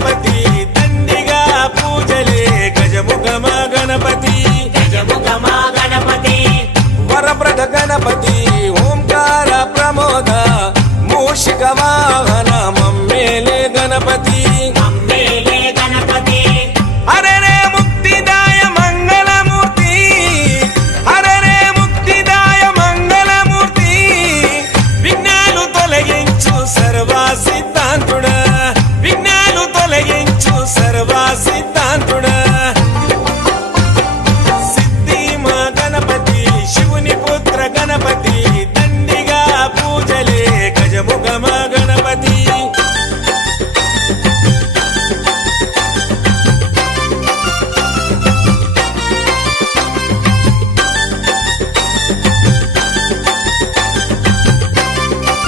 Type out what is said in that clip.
గణపతి దండిగా పూజలే గజముఖమ గణపతి గజముఖమా గణపతి వరప్రద గణపతి ఓంకార ప్రమోద మూషికమా